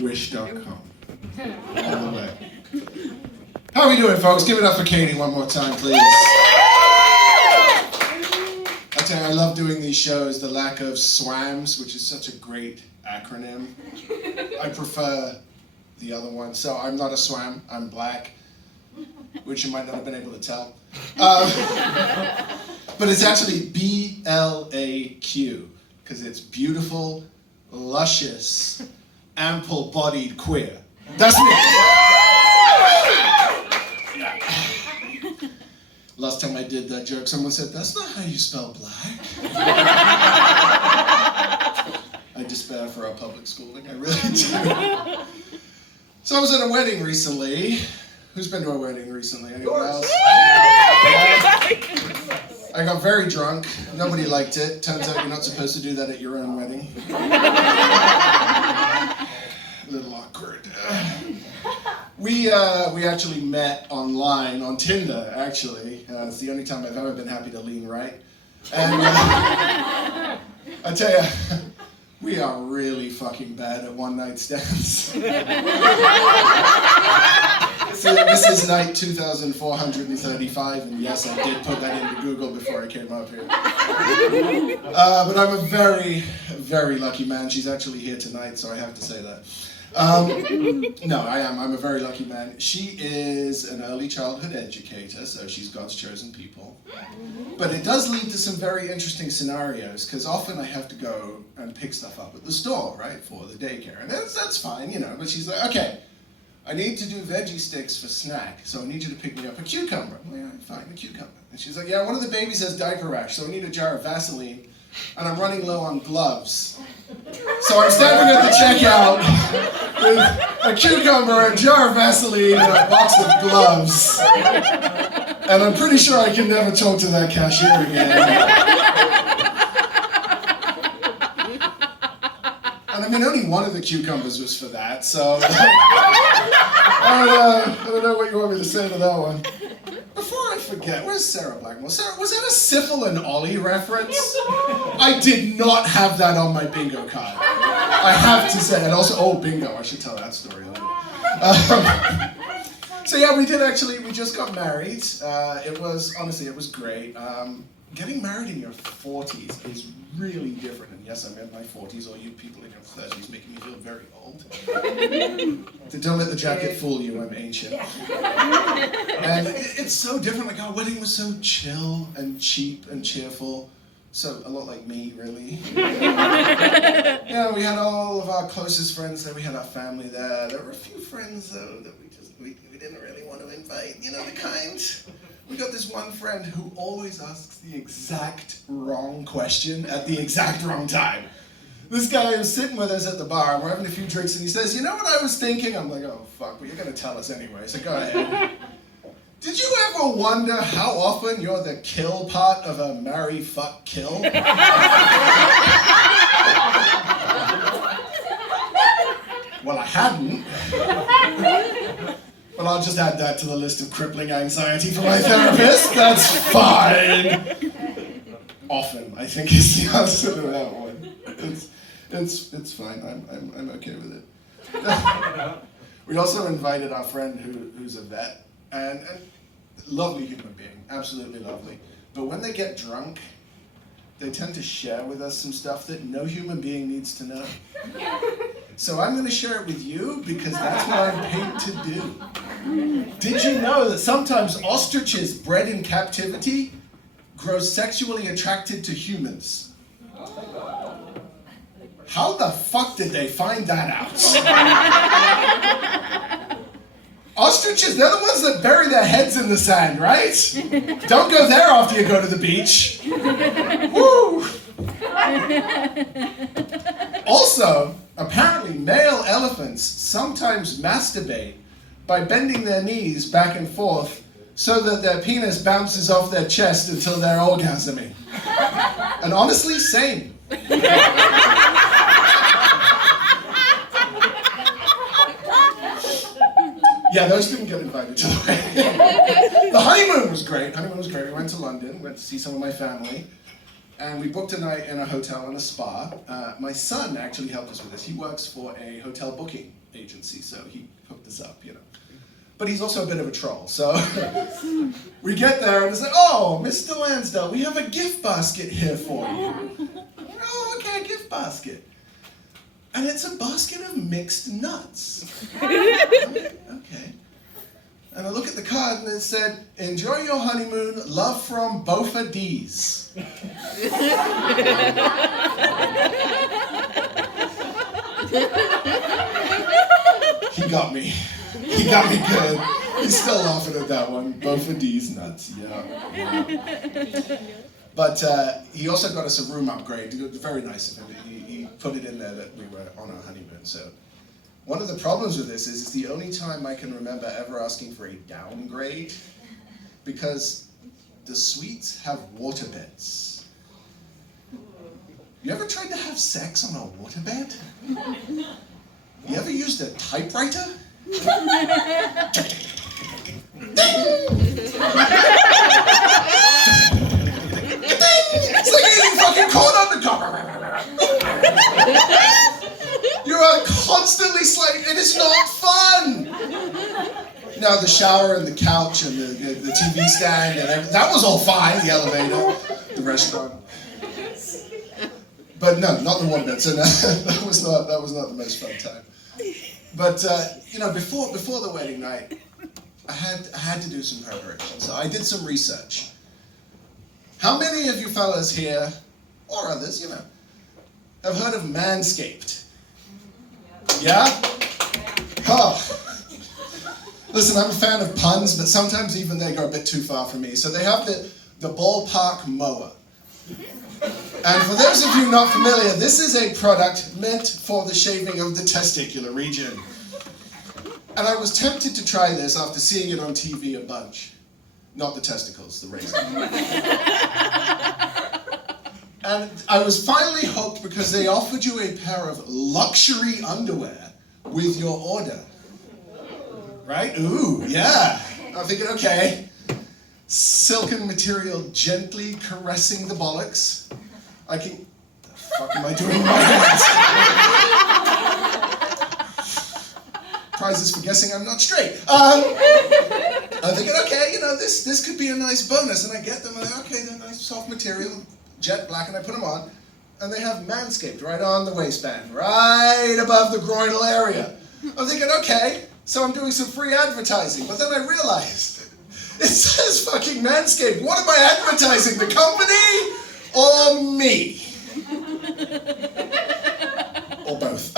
wish.com. All the way. How are we doing, folks? Give it up for Katie one more time, please. I tell you, I love doing these shows. The lack of SWAMs, which is such a great acronym. I prefer the other one. So I'm not a SWAM, I'm black, which you might not have been able to tell. But it's actually BLAQ, because it's beautiful, luscious, ample-bodied queer. That's me. Last time I did that joke, someone said, "That's not how you spell black." I despair for our public schooling, I really do. So I was at a wedding recently. Who's been to a wedding recently? Anyone else? I got very drunk. Nobody liked it. Turns out you're not supposed to do that at your own wedding. A little awkward. We actually met online, on Tinder, actually. It's the only time I've ever been happy to lean right. And I tell you, we are really fucking bad at one-night stands. So this is night 2435, and yes, I did put that into Google before I came up here. But I'm a very, very lucky man. She's actually here tonight, so I have to say that. No, I am. I'm a very lucky man. She is an early childhood educator, so she's God's chosen people. But it does lead to some very interesting scenarios, because often I have to go and pick stuff up at the store, right, for the daycare. And that's fine, you know, but she's like, okay, I need to do veggie sticks for snack, so I need you to pick me up a cucumber. I'm like, yeah, fine, a cucumber. And she's like, yeah, one of the babies has diaper rash, so I need a jar of Vaseline, and I'm running low on gloves. So I'm standing at the checkout with a cucumber, a jar of Vaseline, and a box of gloves. And I'm pretty sure I can never talk to that cashier again. And I mean, only one of the cucumbers was for that, so I don't know what you want me to say to that one. Before I forget, where's Sarah Blackmore? Sarah, was that a Syphil and Ollie reference? I did not have that on my bingo card. I have to say, and also, bingo, I should tell that story later. So yeah, we just got married. It was great. Getting married in your 40s is really different. And yes, I'm in my 40s, all you people in your 30s making me feel very old. So don't let the jacket fool you, I'm ancient. And it's so different, like our wedding was so chill and cheap and cheerful. So a lot like me, really. Yeah, we had all of our closest friends there, we had our family there. There were a few friends though that we didn't really want to invite, you know, the kind. We got this one friend who always asks the exact wrong question at the exact wrong time. This guy was sitting with us at the bar, and we're having a few drinks, and he says, "You know what I was thinking?" I'm like, "Oh, fuck, well, you're going to tell us anyway, so go ahead." Did you ever wonder how often you're the kill part of a marry, fuck, kill? Well, I hadn't. But I'll just add that to the list of crippling anxiety for my therapist. That's fine. Often, I think, is the answer to that one. It's fine. I'm okay with it. We also invited our friend who's a vet, and lovely human being, absolutely lovely. But when they get drunk, they tend to share with us some stuff that no human being needs to know. So I'm going to share it with you because that's what I'm paid to do. Did you know that sometimes ostriches bred in captivity grow sexually attracted to humans? How the fuck did they find that out? Ostriches, they're the ones that bury their heads in the sand, right? Don't go there after you go to the beach. Woo! Also, apparently male elephants sometimes masturbate by bending their knees back and forth so that their penis bounces off their chest until they're orgasming. And honestly, same. Yeah, those didn't get invited to the wedding. The honeymoon was great. We went to London, went to see some of my family. And we booked a night in a hotel and a spa. My son actually helped us with this. He works for a hotel booking agency, so he hooked us up, you know. But he's also a bit of a troll, so we get there and it's like, oh, Mr. Lansdale, we have a gift basket here for you. Oh, okay, a gift basket. And it's a basket of mixed nuts. Okay. And I look at the card and it said, enjoy your honeymoon, love from both of these. He got me. He got me good. He's still laughing at that one. Both of these nuts, yeah. But he also got us a room upgrade. It was very nice of him. He put it in there that we were on our honeymoon. So one of the problems with this is it's the only time I can remember ever asking for a downgrade, because the suites have waterbeds. You ever tried to have sex on a waterbed? You ever used a typewriter? It's like eating fucking corn on the cob. You are constantly sliding, and it's not fun. Now the shower and the couch and the TV stand and everything, that was all fine. The elevator, the restaurant. But no, not the waterbed. So no, that was not the most fun time. But you know, before the wedding night, I had to do some preparation. So I did some research. How many of you fellas here, or others, you know, have heard of Manscaped? Yeah? Oh. Listen, I'm a fan of puns, but sometimes even they go a bit too far for me. So they have the ballpark mower. And for those of you not familiar, this is a product meant for the shaving of the testicular region. And I was tempted to try this after seeing it on TV a bunch. Not the testicles, the razor. And I was finally hooked because they offered you a pair of luxury underwear with your order. Right? Ooh, yeah. I'm thinking, okay. Silken material gently caressing the bollocks. I can... The fuck am I doing with my hands? Prizes for guessing I'm not straight. I'm thinking, okay, you know, this could be a nice bonus. And I get them, and I'm like, okay, they're nice, soft material, jet black, and I put them on. And they have Manscaped right on the waistband, right above the groinal area. I'm thinking, okay, so I'm doing some free advertising. But then I realized, it says fucking Manscaped. What am I advertising, the company or me? Or both.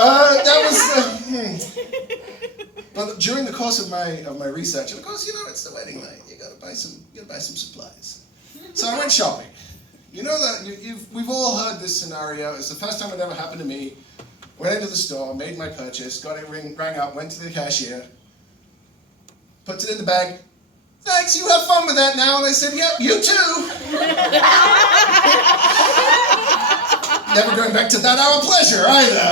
But during the course of my research, and of course, you know, it's the wedding night. You gotta buy some supplies. So I went shopping. You know that we've all heard this scenario. It's the first time it ever happened to me. Went into the store, made my purchase, got it rang up, went to the cashier, puts it in the bag. Thanks, you have fun with that now. And I said, yep, you too. Never going back to that hour pleasure either.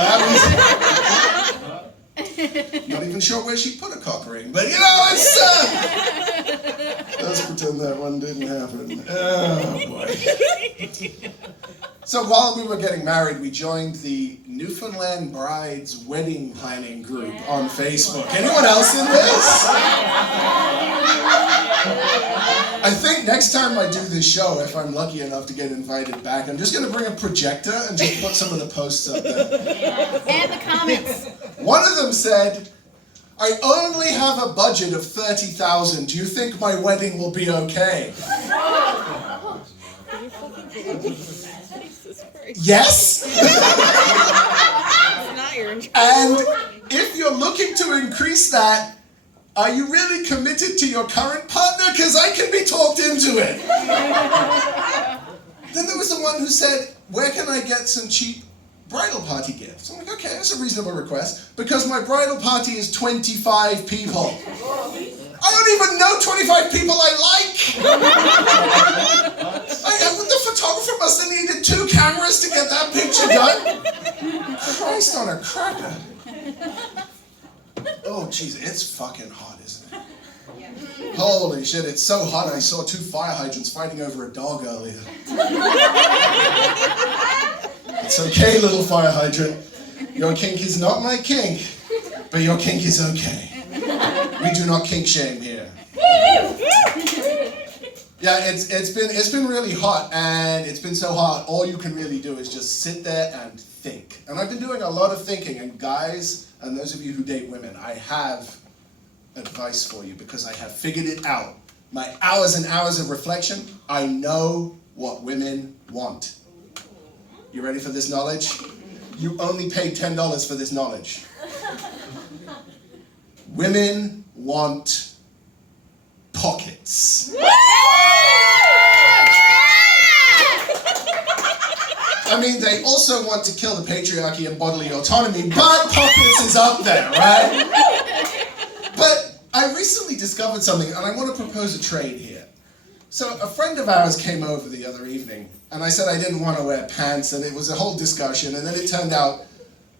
Not even sure where she put a cock ring, but you know, it's... Let's pretend that one didn't happen. Oh, boy. So while we were getting married, we joined the Newfoundland Brides Wedding Planning Group on Facebook. Anyone else in this? I think next time I do this show, if I'm lucky enough to get invited back, I'm just going to bring a projector and just put some of the posts up there. And the comments. One of them said, I only have a budget of $30,000. Do you think my wedding will be okay? Yes? And if you're looking to increase that, are you really committed to your current partner? Because I can be talked into it. Then there was the one who said, where can I get some cheap bridal party gifts? I'm like, okay, that's a reasonable request, because my bridal party is 25 people. I don't even know 25 people I like. The photographer must have needed 2 cameras to get that picture done. Christ on a cracker. Oh, jeez, it's fucking hot, isn't it? Holy shit, it's so hot I saw 2 fire hydrants fighting over a dog earlier. It's okay, little fire hydrant. Your kink is not my kink, but your kink is okay. We do not kink shame here. Yeah, it's been really hot, and it's been so hot, all you can really do is just sit there and think. And I've been doing a lot of thinking, and guys, and those of you who date women, I have advice for you because I have figured it out. My hours and hours of reflection, I know what women want. You ready for this knowledge? You only paid $10 for this knowledge. Women want pockets. I mean, they also want to kill the patriarchy and bodily autonomy, but pockets is up there, right? But I recently discovered something, and I want to propose a trade here. So a friend of ours came over the other evening, and I said I didn't want to wear pants, and it was a whole discussion, and then it turned out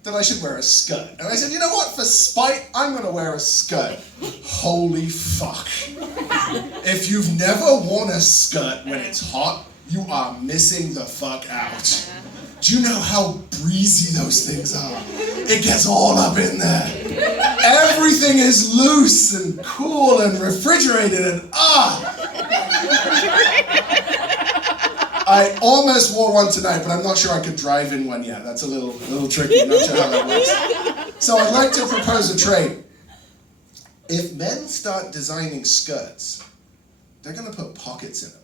that I should wear a skirt. And I said, you know what, for spite, I'm going to wear a skirt. Holy fuck. If you've never worn a skirt when it's hot, you are missing the fuck out. Do you know how breezy those things are? It gets all up in there. Everything is loose and cool and refrigerated and I almost wore one tonight, but I'm not sure I could drive in one yet. That's a little tricky. I'm not sure how that works. So I'd like to propose a trade. If men start designing skirts, they're going to put pockets in them.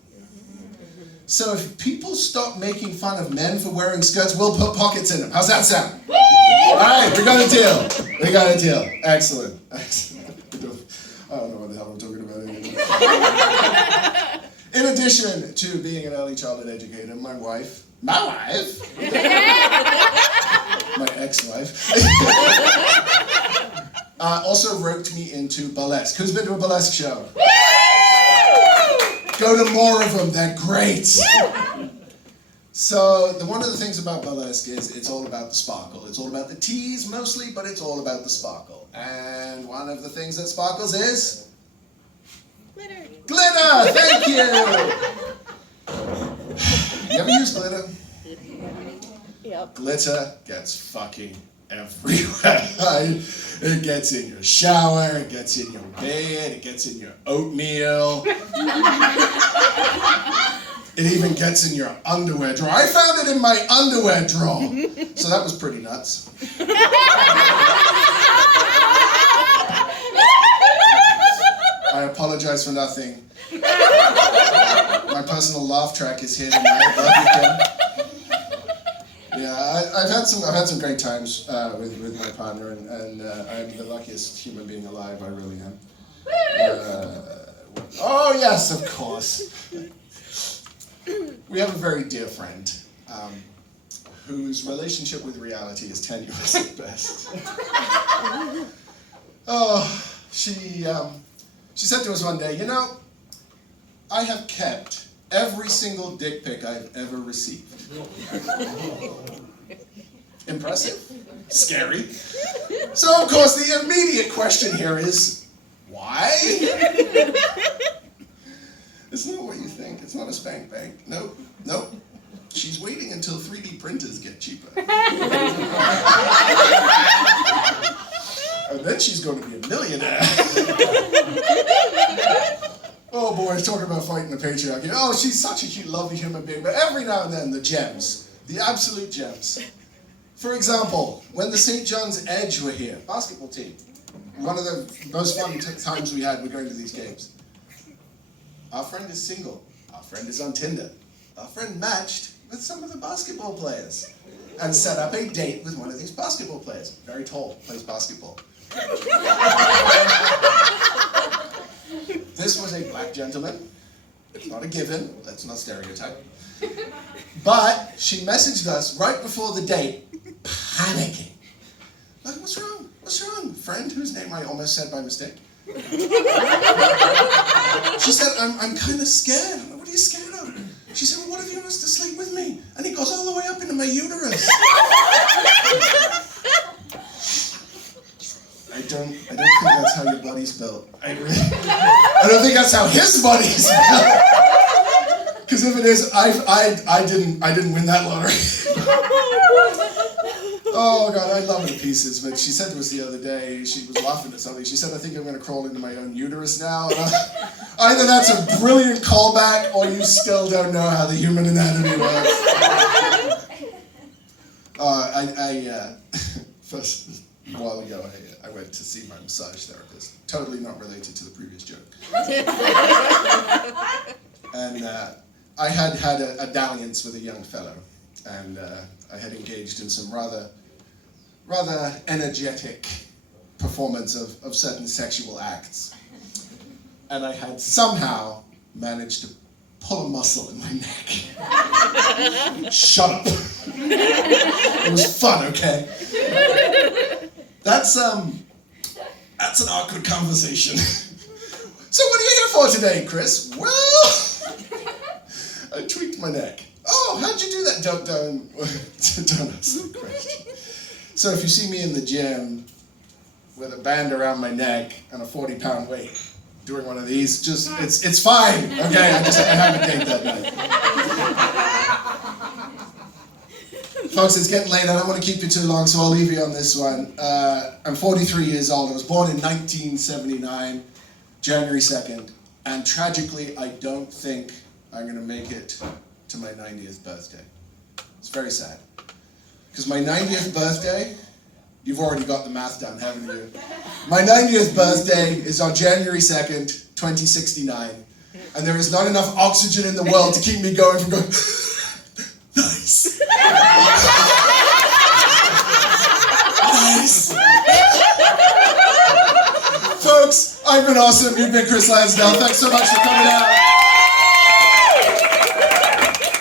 So if people stop making fun of men for wearing skirts, we'll put pockets in them. How's that sound? All right, we got a deal. We got a deal. Excellent. Excellent. I don't know what the hell I'm talking about anymore. In addition to being an early childhood educator, my wife, my ex-wife, also roped me into burlesque. Who's been to a burlesque show? Go to more of them, they're great. So one of the things about burlesque is it's all about the sparkle. It's all about the tease mostly, but it's all about the sparkle. And one of the things that sparkles is? Glitter. Glitter, thank you. You ever use glitter? Yep. Glitter gets fucking everywhere. It gets in your shower, it gets in your bed, it gets in your oatmeal. It even gets in your underwear drawer. I found it in my underwear drawer. So that was pretty nuts. I apologize for nothing. My personal laugh track is here tonight. Love you, Kim. Yeah, I've had some great times with my partner, and I'm the luckiest human being alive. I really am. Oh yes, of course. We have a very dear friend whose relationship with reality is tenuous at best. Oh, she said to us one day, you know, I have kept every single dick pic I've ever received. Impressive? Scary? So, of course, the immediate question here is, why? It's not what you think. It's not a spank bank. Nope. Nope. She's waiting until 3D printers get cheaper. And then she's going to be a millionaire. Oh boy, talking about fighting the patriarchy. Oh, she's such a cute, lovely human being. But every now and then, the gems. The absolute gems. For example, when the St. John's Edge were here, basketball team, one of the most fun times we had were going to these games. Our friend is single. Our friend is on Tinder. Our friend matched with some of the basketball players and set up a date with one of these basketball players. Very tall, plays basketball. This was a black gentleman. It's not a given. Let's not stereotype. But she messaged us right before the date, panicking. Like, what's wrong? What's wrong? Friend whose name I almost said by mistake. She said, I'm kind of scared. I'm like, what are you scared of? She said, well, what if he wants to sleep with me? And he goes all the way up into my uterus. I don't think that's how your body's built. I don't think that's how his body's built. Because if it is, I didn't win that lottery. Oh God, I love her to pieces. But she said to us the other day, she was laughing at something. She said, "I think I'm going to crawl into my own uterus now." And either that's a brilliant callback, or you still don't know how the human anatomy works. First, a while ago, I went to see my massage therapist. Totally not related to the previous joke. And I had a dalliance with a young fellow, and I had engaged in some rather energetic performance of certain sexual acts. And I had somehow managed to pull a muscle in my neck. Shut up. It was fun, okay? That's an awkward conversation. So what are you here for today, Chris? Well, I tweaked my neck. Oh, how'd you do that? Don't ask the question. So if you see me in the gym with a band around my neck and a 40-pound weight doing one of these, just, it's fine, okay? I have a date that night. Folks, it's getting late. I don't want to keep you too long, so I'll leave you on this one. I'm 43 years old. I was born in 1979, January 2nd, and tragically, I don't think I'm going to make it to my 90th birthday. It's very sad. Because my 90th birthday, you've already got the math done, haven't you? My 90th birthday is on January 2nd, 2069, and there is not enough oxygen in the world to keep me going from going, nice. Nice. Folks, I've been awesome. You've been Chris Lansdale. Thanks so much for coming out.